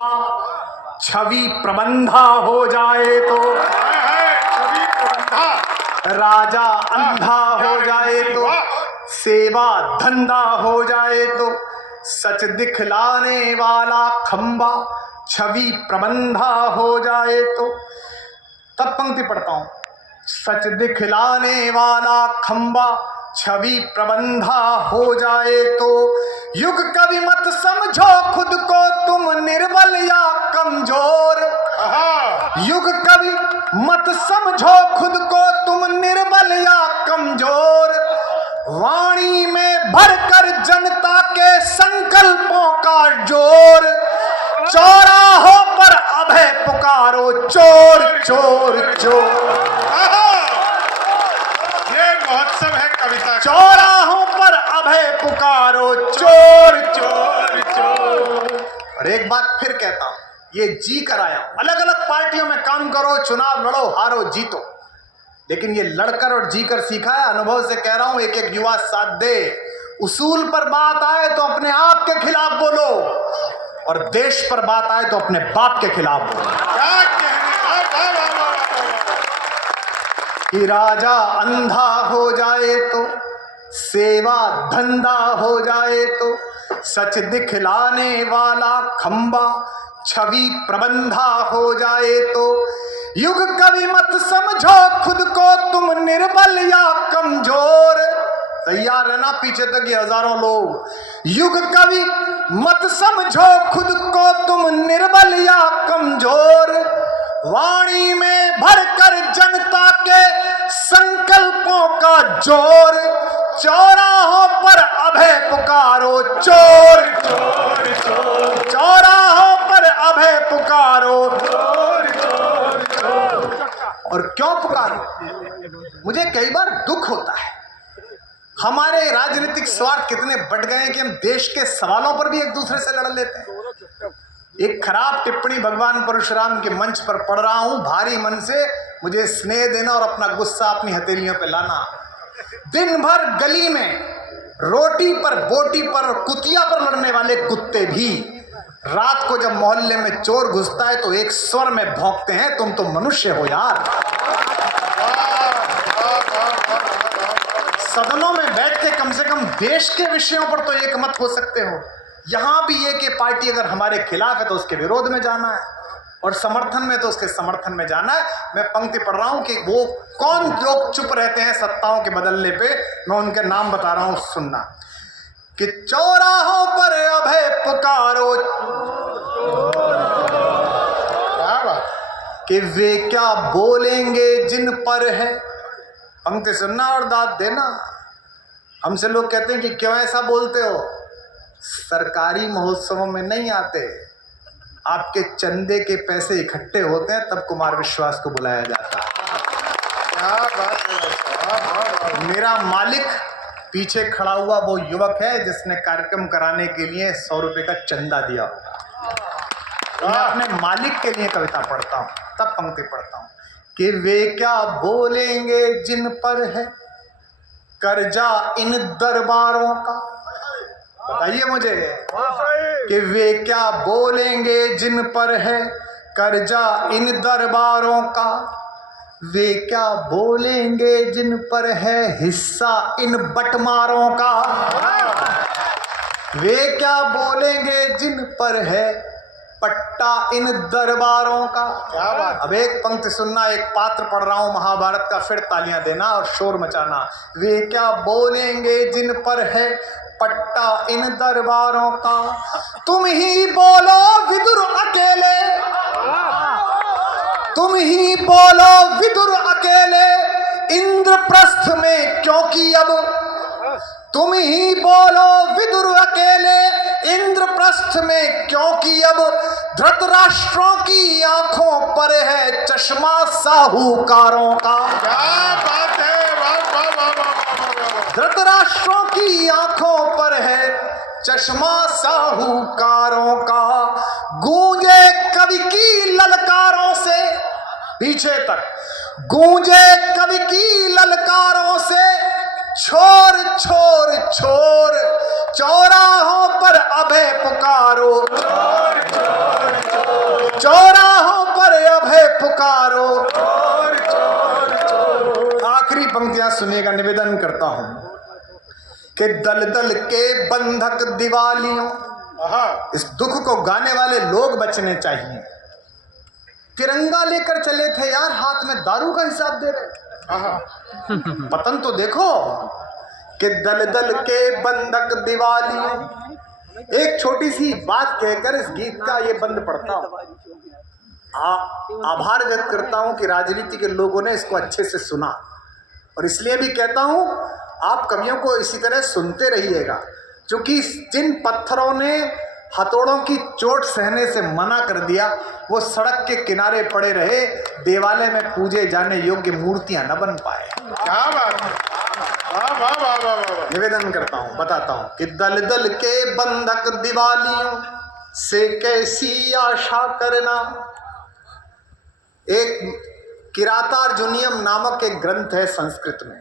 छवि प्रबंधा हो जाए तो, छवि प्रबंधा, राजा अंधा हो जाए तो, सेवा धंधा हो जाए तो, सच दिखलाने वाला खंबा छवि प्रबंधा हो जाए तो। तब पंक्ति पढ़ता हूं। सच दिखलाने वाला खंबा छवि प्रबंधा हो जाए तो, युग कवि मत समझो खुद को तुम निर्बल या कमजोर। युग कवि मत समझो खुद को तुम निर्बल या कमजोर। वाणी में भरकर जनता के संकल्पों का जोर, चौराहों पर अभय पुकारो चोर चोर चोर। ये महोत्सव है कविता। चौराहों पर अभय पुकारो चोर चोर चोर। और एक बात फिर कहता हूं, ये जी कर आया, अलग अलग पार्टियों में काम करो, चुनाव लड़ो, हारो जीतो, लेकिन ये लड़कर और जीकर सीखा है। अनुभव से कह रहा हूं, एक एक युवा साथ दे। उसूल पर बात आए तो अपने आप के खिलाफ बोलो, और देश पर बात आए तो अपने बाप के खिलाफ बोलो। क्या कहने, कि राजा अंधा हो जाए तो, सेवा धंधा हो जाए तो, सच दिखलाने वाला खंबा छवि प्रबंधा हो जाए तो, युग कवि मत समझो खुद को तुम निर्बल या कमजोर। तैयार रहना पीछे तक ये हजारों लोग। युग कवि मत समझो खुद को तुम निर्बल या कमजोर। वाणी में भरकर जनता के संकल्पों का जोर, चौराहों पर अभय पुकारो चोर चोर चोर। चौराहों पर अभय पुकारो चोर चोर चोर। और क्यों पुकारो? मुझे कई बार दुख होता है, हमारे राजनीतिक स्वार्थ कितने बढ़ गए हैं कि हम देश के सवालों पर भी एक दूसरे से लड़ लेते हैं। एक खराब टिप्पणी भगवान परशुराम के मंच पर पढ़ रहा हूं, भारी मन से मुझे स्नेह देना और अपना गुस्सा अपनी हथेलियों पे लाना। दिन भर गली में रोटी पर, बोटी पर और कुतिया पर लड़ने वाले कुत्ते भी रात को जब मोहल्ले में चोर घुसता है तो एक स्वर में भौंकते हैं, तुम तो मनुष्य हो यार। सदनों में बैठ के कम से कम देश के विषयों पर तो एक मत हो सकते हो। यहां भी ये कि पार्टी अगर हमारे खिलाफ है तो उसके विरोध में जाना है, और समर्थन में तो उसके समर्थन में जाना है। मैं पंक्ति पढ़ रहा हूं कि वो कौन लोग चुप रहते हैं सत्ताओं के बदलने पे, मैं उनके नाम बता रहा हूं, सुनना। कि चौराहों पर अभय पुकारो, क्या बात, कि वे क्या बोलेंगे जिन पर है। पंक्ति सुनना और दाद देना। हमसे लोग कहते हैं कि क्यों ऐसा बोलते हो, सरकारी महोत्सवों में नहीं आते, आपके चंदे के पैसे इकट्ठे होते हैं तब कुमार विश्वास को बुलाया जाता है। मेरा मालिक पीछे खड़ा हुआ वो युवक है जिसने कार्यक्रम कराने के लिए 100 रुपए का चंदा दिया होगा। मैं अपने मालिक के लिए कविता पढ़ता हूं, तब पंक्ति पढ़ता हूं। कि वे क्या बोलेंगे जिन पर है कर्जा इन दरबारों का। बताइए मुझे कि वे क्या बोलेंगे जिन पर है कर्जा इन दरबारों का। वे क्या बोलेंगे जिन पर है हिस्सा इन बटमारों का। वे क्या बोलेंगे जिन पर है पट्टा इन दरबारों का। क्या बात। अब एक पंक्ति सुनना, एक पात्र पढ़ रहा हूं महाभारत का, फिर तालियां देना और शोर मचाना। वे क्या बोलेंगे जिन पर है पट्टा इन दरबारों का। तुम ही बोलो विदुर अकेले, तुम ही बोलो विदुर अकेले इंद्रप्रस्थ में क्योंकि अब। तुम ही बोलो विदुर अकेले इंद्रप्रस्थ में क्योंकि अब धृतराष्ट्रों की आंखों पर है चश्मा साहूकारों का। क्या बात है, धृतराष्ट्रों की आंखों पर है चश्मा साहूकारों का। गूंजे कवि की ललकारों से, पीछे तक गूंजे कवि की ललकारों से, छोर छोर छोर, चौराहों पर अभय पुकारो चोर चोर चोर। सुनिएगा, निवेदन करता हूं कि दल दल के बंधक दिवालियों, हाँ, इस दुख को गाने वाले लोग बचने चाहिए। तिरंगा लेकर चले थे यार, हाथ में दारू का हिसाब दे रहे। हाँ, पतन तो देखो कि दल दल के बंधक दिवालियों। एक छोटी सी बात कहकर इस गीत का ये बंद पड़ता हूं। आभार व्यक्त करता हूं कि राजनीति के लोगों ने इसको अच्छे से सुना, और इसलिए भी कहता हूं आप कवियों को इसी तरह सुनते रहिएगा, क्योंकि जिन पत्थरों ने हथौड़ों की चोट सहने से मना कर दिया वो सड़क के किनारे पड़े रहे, देवालय में पूजे जाने योग्य मूर्तियां न बन पाए। क्या बात है, वाह वाह वाह वाह वाह। निवेदन करता हूं, बताता हूं कि दल दल के बंधक दिवालियों से कैसी आशा करना। एक किरातार्जुनीयम नामक एक ग्रंथ है संस्कृत में,